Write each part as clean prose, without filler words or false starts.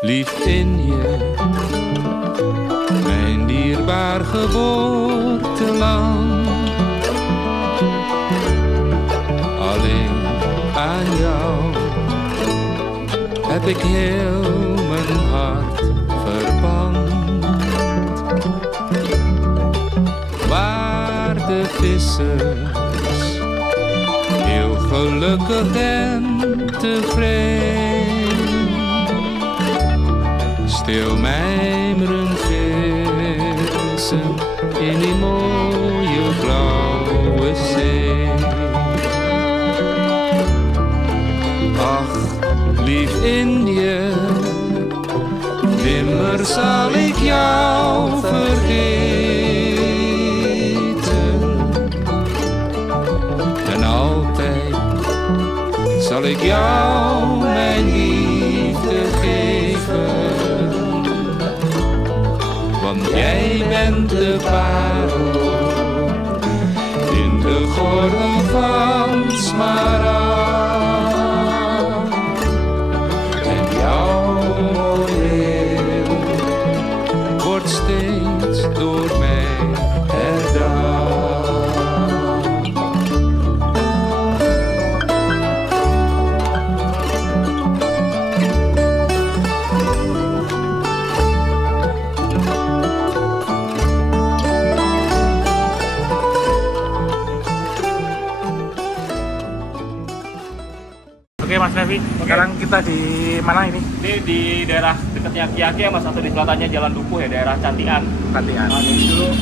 lief in je, mijn dierbaar geboorteland. Alleen aan jou heb ik heel mijn hart verpand. Waar de vissers heel gelukkig en tevreden stil mijmeren vissen in die mooie blauwe zee. Ach, lief Indië, nimmer zal ik jou vergeten. En altijd zal ik jou mijn liefde geven. Want jij bent de parel in de gordel van smaragd. En jouw oordeel wordt steeds door mij herdacht. Oke Mas Nevi, sekarang kita di mana ini? Ini di daerah dekatnya Kiaki ya Mas, atau di selatannya Jalan Dukuh ya, daerah Cantian. Cantian. Nah, jadi dulu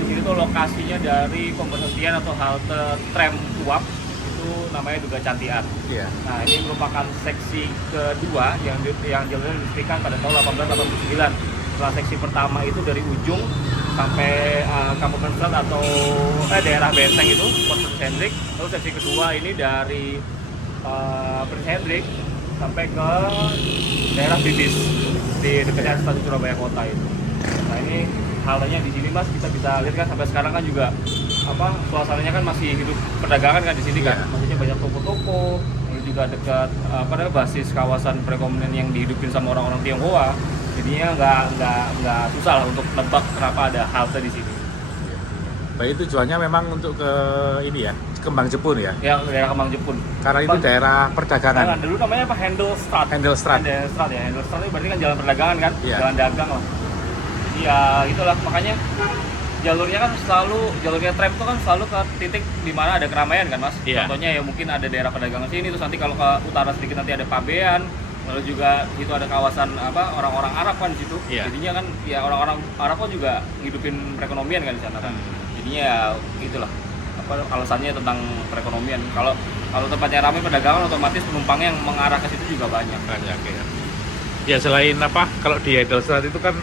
di sini tuh lokasinya dari pemberhentian atau halte tram uap itu namanya juga Cantian. Iya. Nah, ini merupakan seksi kedua yang jalurnya diresmikan pada tahun 1889. Setelah seksi pertama itu dari ujung sampai Kabupaten Selat atau daerah Benteng itu, Port Prince Hendrik. Lalu seksi kedua ini dari Prince Hendrik sampai ke daerah Bibis di dekatnya stasiun Surabaya Kota itu. Nah, ini haltenya di sini Mas, kita bisa lihat kan sampai sekarang kan juga suasananya kan masih hidup perdagangan kan di sini kan. Maksudnya banyak toko-toko, lalu juga dekat basis kawasan perekonomian yang dihidupin sama orang-orang Tionghoa. Jadinya nggak susah lah untuk nebak kenapa ada halte di sini. Baik, tujuannya memang untuk ke ini ya, Kembang Jepun ya? Ya, daerah Kembang Jepun. Karena itu daerah perdagangan. Nah, dulu namanya apa? Handlestraat. Handlestraat. Handlestraat ya. Handlestraat itu berarti kan jalan perdagangan kan? Iya. Jalan dagang lah. Iya, itulah makanya jalurnya tram itu kan selalu ke titik di mana ada keramaian kan Mas. Iya. Contohnya ya mungkin ada daerah perdagangan sini, terus nanti kalau ke utara sedikit nanti ada Pabean. Lalu juga itu ada kawasan orang-orang Arab kan di situ. Iya. Jadinya kan ya orang-orang Arab kan juga ngidupin perekonomian kan di sana kan. Jadinya ya itulah alasannya tentang perekonomian. Kalau tempatnya ramai perdagangan, otomatis penumpangnya yang mengarah ke situ juga banyak. Banyak ya. Ya selain kalau di Handlestraat itu kan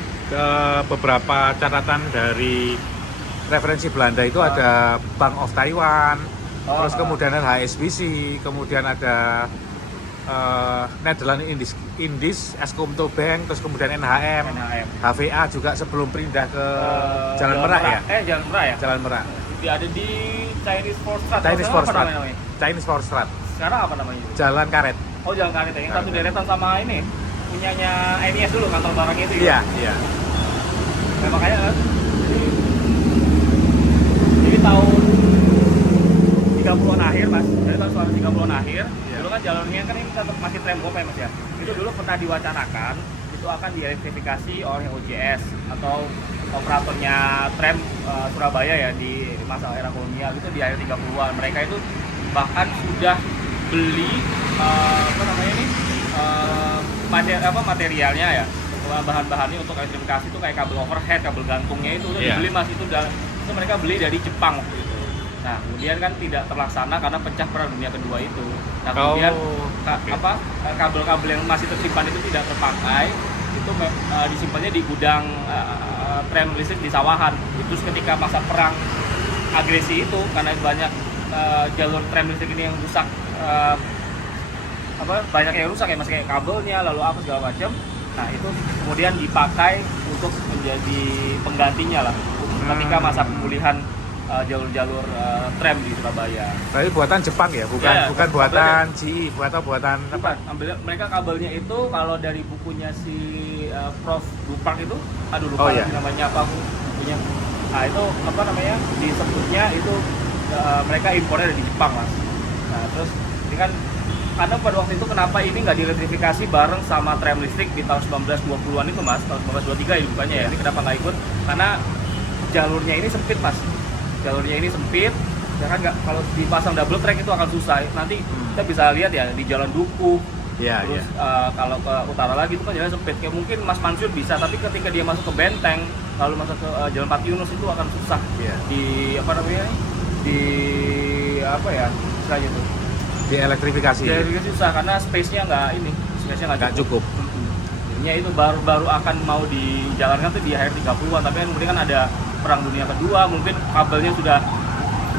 beberapa catatan dari referensi Belanda itu ada Bank of Taiwan, terus kemudian ada HSBC, kemudian ada Netherlands Indies, Eskomto Bank, terus kemudian NHM, HVA juga sebelum pindah ke Jalan Merak ya? Jalan Merak ya? Jalan Merak. Ada di Chinese Forestrat. Chinese Forestrat. Sekarang apa namanya? Jalan Karet. Oh, Jalan Karet ya. Yang satu deretan sama ini punyanya NIS dulu, kantor barang itu ya? Iya. Nah, makanya kan jadi tahun 30-an akhir Mas, dari tahun 30-an akhir, dulu kan jalurnya kan ini tetap masih tram ya Mas ya. Itu dulu pernah diwacanakan itu akan dielektrifikasi oleh OJS atau operatornya tram Surabaya ya di masa era kolonial itu di akhir 30-an. Mereka itu bahkan sudah beli materialnya ya, bahan-bahannya untuk elektrifikasi itu kayak kabel overhead, kabel gantungnya itu udah dibeli Mas, itu mereka beli dari Jepang waktu itu. Nah, kemudian kan tidak terlaksana karena pecah Perang Dunia Kedua itu. Nah, kemudian kabel-kabel yang masih tersimpan itu tidak terpakai, itu disimpannya di gudang tram listrik di Sawahan. Terus ketika masa perang agresi itu, karena banyak jalur tram listrik ini yang rusak, banyak yang rusak ya Mas, kayak kabelnya lalu apa segala macam. Nah, itu kemudian dipakai untuk menjadi penggantinya lah ketika masa pemulihan jalur-jalur tram di Surabaya. Tapi buatan Jepang ya, bukan Ya, bukan buatan GE, buatan apa? Mereka kabelnya itu kalau dari bukunya si Prof. Dupak itu, aduh Oh, lupa iya. namanya apa bukunya. Nah itu apa namanya disebutnya itu mereka impornya dari Jepang mas. Nah terus ini kan karena pada waktu itu kenapa ini nggak dielektrifikasi bareng sama tram listrik di tahun 1920-an itu mas, tahun 1923 ini bukannya ya, ini kenapa nggak ikut? Karena jalurnya ini sempit mas, jalurnya ini sempit, ya kan nggak, kalau dipasang double track itu akan susah. Nanti kita bisa lihat ya di Jalan Duku, Iya, terus iya. kalau ke utara lagi itu kan jalan sempit. Kayak mungkin Mas Mansur bisa, tapi ketika dia masuk ke Benteng, lalu masuk ke Jalan Pati Yunus itu akan susah. Iya. Di apa namanya? Di apa ya? Istilahnya itu. Dielektrifikasi. Jadi susah karena space-nya space-nya Nggak cukup. Jadinya itu baru akan mau dijalankan tuh di akhir 30-an, tapi kan kemudian kan ada Perang Dunia Kedua, mungkin kabelnya sudah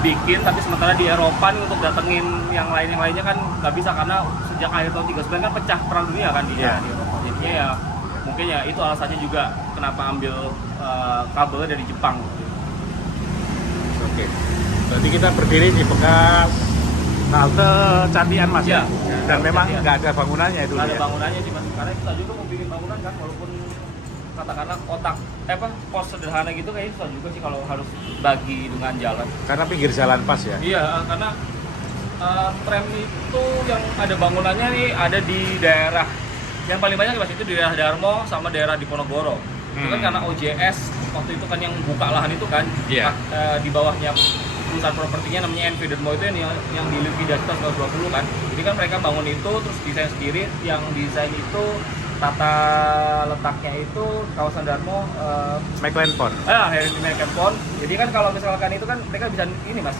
bikin, tapi sementara di Eropa nih untuk datengin yang lainnya kan nggak bisa karena sejak akhir tahun 39 kan pecah Perang Dunia kan di Eropa. Jadinya ya mungkin ya itu alasannya juga kenapa ambil kabelnya dari Jepang. Oke. Berarti kita berdiri di bekas halte Candian mas ya? Ya, Dan memang Candian. nggak ada bangunannya itu Nggak ada ya? bangunannya sih mas, karena kita juga mau bikin bangunan kan, walaupun katakanlah pos sederhana gitu kayaknya susah juga sih kalau harus bagi dengan jalan. Karena pinggir jalan pas ya? Iya, karena tram itu yang ada bangunannya nih ada di daerah yang paling banyak mas, itu di daerah Darmo sama daerah Diponegoro. Itu kan karena OJS waktu itu kan yang buka lahan itu kan, Iya. di bawahnya perusahaan propertinya namanya NV Darmo itu yang dilikuidasi tahun 2020 kan. Jadi kan mereka bangun itu terus desain sendiri, yang desain itu tata letaknya itu kawasan Darmo McLean Pond. Heritage American Pond. Jadi kan kalau misalkan itu kan mereka bisa ini mas,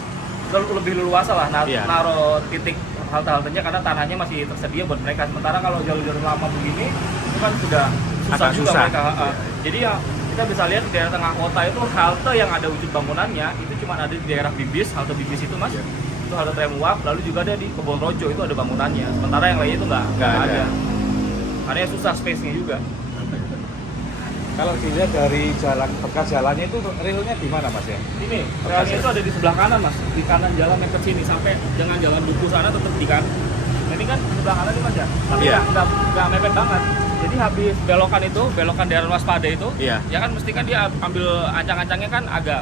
lebih luasa lah Iya. naruh titik halte-haltenya karena tanahnya masih tersedia buat mereka. Sementara kalau jalur-jalur lama begini itu kan sudah susah Agak juga susah. mereka. Iya. Jadi ya kita bisa lihat di daerah tengah kota itu halte yang ada wujud bangunannya itu cuma ada di daerah Bibis, halte Bibis itu mas. Itu halte tram uap, lalu juga ada di Kebon Rojo itu ada bangunannya. Sementara yang lainnya itu nggak ada. Karena ya susah space-nya juga. Kalau dilihat dari bekas jalannya itu realnya di mana mas ya? Ini relnya itu ada di sebelah kanan mas, di kanan jalan yang ke sini sampai dengan jalan Duku sana tetap di kan. Ini kan sebelah kanan nih mas ya, tapi Iya. nggak mepet banget. Jadi habis belokan daerah waspada itu, Iya. ya kan mesti kan dia ambil ancang-ancangnya kan agak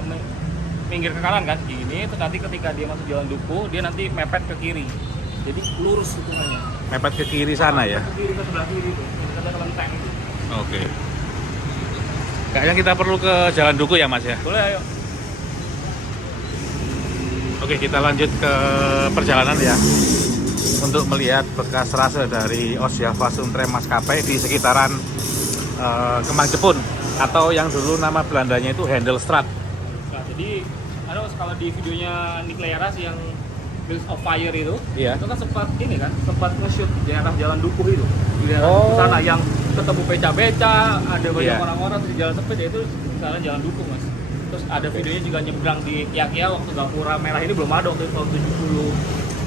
minggir ke kanan kan, gini. Terus nanti ketika dia masuk jalan Duku, dia nanti mepet ke kiri. Jadi lurus hitungannya. Mepet ke kiri sana ya? Ke kiri, ke sebelah kiri itu, ke kelenteng itu. Oke. Kayaknya kita perlu ke Jalan Duku ya mas ya? Boleh ayo. Oke, kita lanjut ke perjalanan ya. Untuk melihat bekas rase dari Osjawa Tram Maskapai di sekitaran Kemang Jepun, atau yang dulu nama Belandanya itu Handelsstraat. Nah, jadi kalau di videonya Nick Leras yang Wheels of Fire itu, Iya. itu kan sempat nge-shoot di daerah Jalan Dukuh itu, di daerah Oh. sana yang ketemu beca-beca, ada banyak Iya. orang-orang di jalan sempit, itu misalnya Jalan Dukuh mas. Terus ada videonya juga nyebrang di Kia waktu Gapura Merah ini belum ada waktu itu,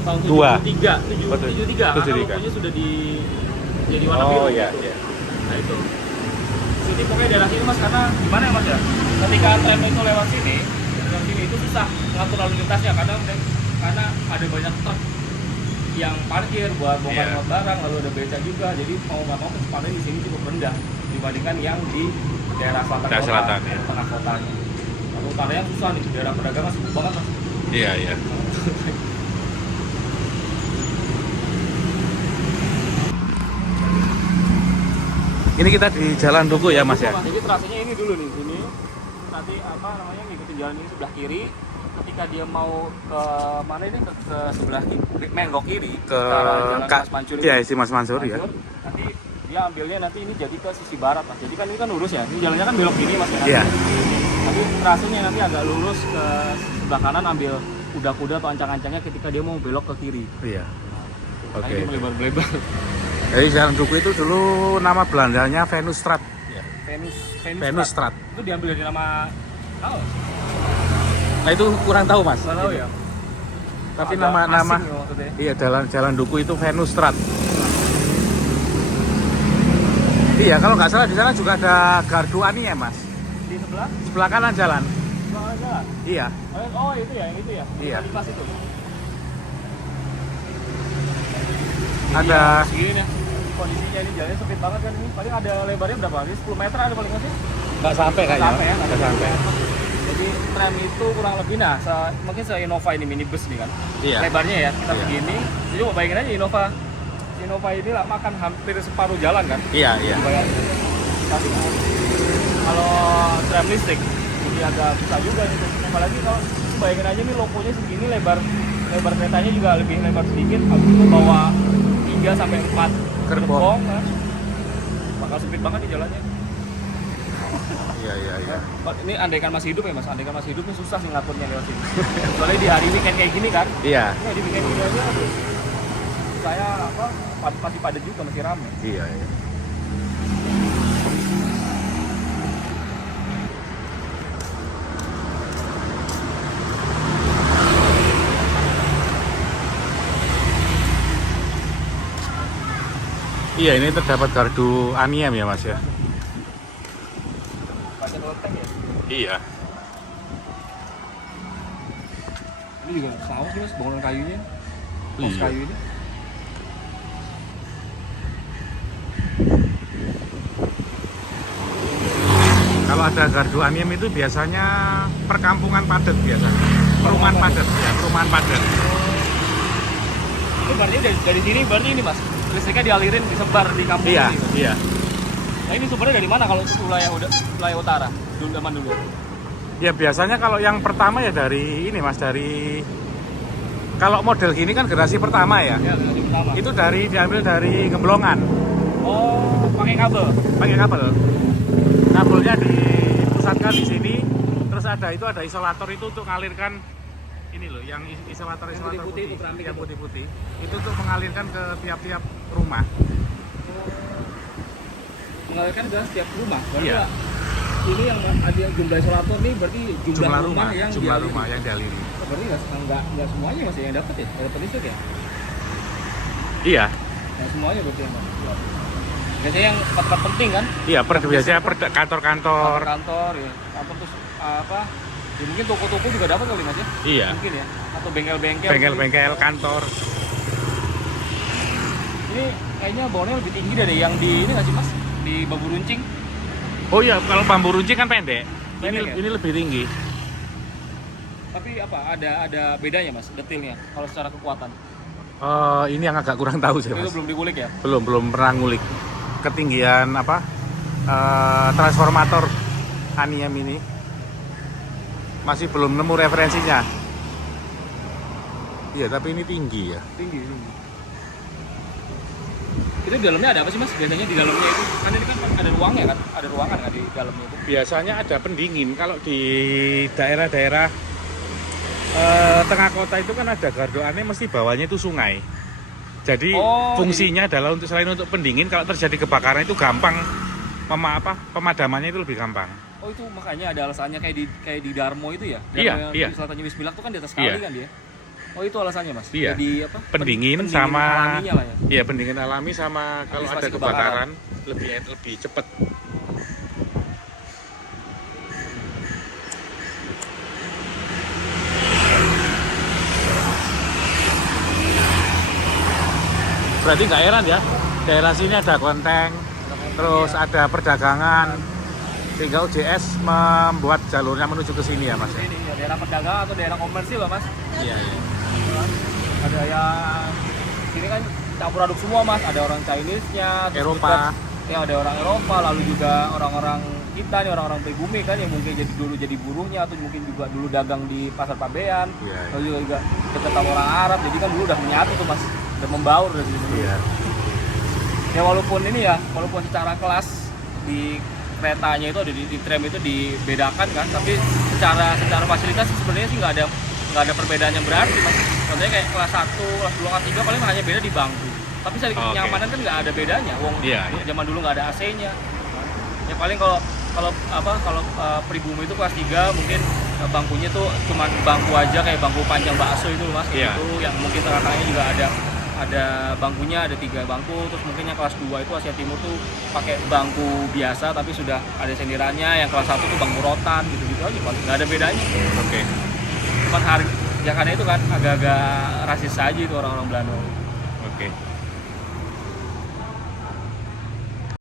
tahun 73, 73 karena 73. logonya sudah jadi warna Oh biru. iya, gitu. iya. Nah itu. Sini pokoknya daerah sini mas, karena gimana ya mas ya? Ketika tram itu lewat sini itu susah ngatur lalu lintasnya karena ada banyak truk yang parkir buat bongkar Iya. barang, lalu ada beca juga, jadi mau nggak mau kecepatannya di sini cukup rendah dibandingkan yang di daerah selatan Daerah kota, selatan, ya. tengah kotanya. Lalu utaranya susah nih, daerah perdagangan sibuk banget mas. Iya, iya. Ini kita di Jalan Duku ya mas ya? Jadi trasenya ini dulu nih, sini nanti ngikutin jalan ini sebelah kiri. Ketika dia mau ke mana ini ke sebelah kiri, menggok kiri Ke arah Jalan Mas Mansur itu. Iya, si Mas Mansur ya. Nanti dia ambilnya ini jadi ke sisi barat mas. Jadi kan ini kan lurus ya, ini jalannya kan belok kiri mas ya. Iya. Tapi trasenya nanti agak lurus ke sebelah kanan, ambil kuda-kuda atau ancang-ancangnya ketika dia mau belok ke kiri. Iya. Oke. Oke. Ini melebar-melebar. Jadi Jalan Duku itu dulu nama Belandanya Venusstraat. Ya. Venusstraat. Itu diambil dari nama Nah itu kurang tahu mas. nggak tahu ya. Tapi Agak nama asing ya maksudnya. iya Jalan Duku itu Venusstraat. Iya kalau nggak salah di sana juga ada gardu ani ya mas. Di sebelah Sebelah kanan jalan. jalan. Iya. Oh itu ya, yang itu ya. Iya. Pas itu. Ada Segini ya. Kondisinya ini jalannya sempit banget kan ini. Paling ada lebarnya berapa? Ini 10 meter ada paling nggak sih? nggak sampai Nggak kayaknya. sampai ya, Nggak sampai. Jadi tram itu kurang lebih, nah mungkin se-Innova ini minibus nih kan. Iya. Lebarnya ya, kita Iya. begini. Jadi coba bayangin aja Innova ini lah makan hampir separuh jalan kan. Iya, iya. Bayangin. Tapi kalau tram listrik, jadi agak susah juga nih. Apalagi kalau bayangin aja nih lokonya segini, lebar keretanya juga lebih lebar sedikit. Habis itu bawa 3 sampai 4 gerbong kan. Bakal sempit banget nih jalannya. Iya, iya, iya. Ini andaikan masih hidup ya mas, andaikan masih hidup ini susah sih ngaturnya lewat sini. Soalnya di hari weekend kayak gini kan, Iya. ya di weekend gini aja aduh, saya masih padat juga, masih ramai. Iya, iya. Iya, ini terdapat gardu Aniem ya mas ya? Padat loteng ya. Iya. Ini juga sama sih mas, bangunan kayunya, pos Iya. kayu ini. Kalau ada gardu Aniem itu biasanya perkampungan padat biasanya. Perumahan padat, ya, perumahan padat. Itu berarti dari sini berarti ini mas, listriknya dialirin disebar di kampung Iya, ini. Mas. iya. Nah ini sumbernya dari mana kalau untuk wilayah utara, dulu zaman dulu? Ya biasanya kalau yang pertama ya dari ini mas, dari kalau model gini kan generasi pertama ya. Ya, dari pertama. Itu diambil dari Gemblongan, Oh, pakai kabel. pakai kabel. Kabelnya dipusatkan di sini, terus ada isolator itu untuk mengalirkan ini loh, yang isolator putih-putih putih, itu keramik yang itu. putih-putih. Itu untuk mengalirkan ke tiap-tiap rumah. Mengalirkan ke setiap rumah. Berarti Iya. ini yang ada jumlah isolator nih berarti jumlah rumah yang jumlah dialiri. rumah yang dialiri. Oh, berarti nggak semuanya masih yang dapat ya, yang dapat listrik ya? Iya, Yang semuanya berarti yang dapat. Biasanya yang tempat penting kan? iya. Biasanya kantor-kantor. Kantor ya, kantor terus apa? Ya, mungkin toko-toko juga dapat kali mas ya? Iya. Mungkin ya, atau bengkel-bengkel. Bengkel-bengkel, kantor. Ini kayaknya bawahnya lebih tinggi dari yang di ini nggak sih mas? Di bambu runcing. Oh iya, kalau bambu runcing kan pendek. Pendek ya? Ini lebih tinggi. Tapi apa? Ada bedanya mas, detailnya kalau secara kekuatan. Ini yang agak kurang tahu sih Itu mas. belum dikulik ya? Belum pernah ngulik ketinggian apa transformator Aniem ini. Masih belum nemu referensinya. Iya, tapi ini tinggi ya. Tinggi. Itu di dalamnya ada apa sih mas? Biasanya di dalamnya itu kan ini kan ada ruangnya kan? Ada ruangan kan di dalamnya itu? Biasanya ada pendingin. Kalau di daerah-daerah tengah kota itu kan ada gardu Aniem, mesti bawahnya itu sungai. Jadi fungsinya adalah selain untuk pendingin, kalau terjadi kebakaran itu gampang pemadamannya itu lebih gampang. Oh itu makanya ada alasannya kayak di Darmo itu ya? Iya, iya. Di selatannya Wismilak itu kan di atas kali Iya. kan dia? Oh itu alasannya mas? Iya. Jadi apa? Pendingin Pendingin sama alaminya lah ya? Iya, pendingin alami sama kalau ada Antisipasi kebakaran lebih cepat. Berarti nggak heran ya, daerah sini ada kelenteng, terus ada perdagangan, sehingga UJS membuat jalurnya menuju ke sini ya mas. Ini ya, daerah perdagangan atau daerah komersil lah mas? Iya, iya. Ada yang sini kan campur aduk semua mas, ada orang Chinese-nya, terus Eropa. dekat, ya ada orang Eropa, lalu juga orang-orang kita nih, orang-orang pribumi kan yang mungkin dulu jadi buruhnya atau mungkin juga dulu dagang di pasar Pabean, Iya, iya. lalu juga dekat sama orang Arab, jadi kan dulu udah menyatu tuh mas, udah membaur dari sini. Iya. Ya walaupun ini ya, walaupun secara kelas di keretanya itu ada di tram itu dibedakan kan, tapi secara fasilitas sebenarnya sih nggak ada perbedaan yang berarti mas. Contohnya kayak kelas 1, kelas 2, kelas 3 paling hanya beda di bangku. Tapi secara kenyamanan kan nggak ada bedanya. Wong Iya, iya. zaman dulu nggak ada AC-nya. Ya paling kalau pribumi itu kelas 3 mungkin bangkunya tuh cuma bangku aja kayak bangku panjang bakso itu mas, Iya. gitu yang mungkin tengah-tengahnya juga ada bangkunya, ada 3 bangku. Terus mungkin yang kelas 2 itu Asia Timur tuh pakai bangku biasa tapi sudah ada sendirannya. Yang kelas 1 tuh bangku rotan gitu-gitu aja paling, nggak ada bedanya. Oke. Cuman harga ya karena itu kan agak-agak rasis aja itu orang-orang Belanda. Oke.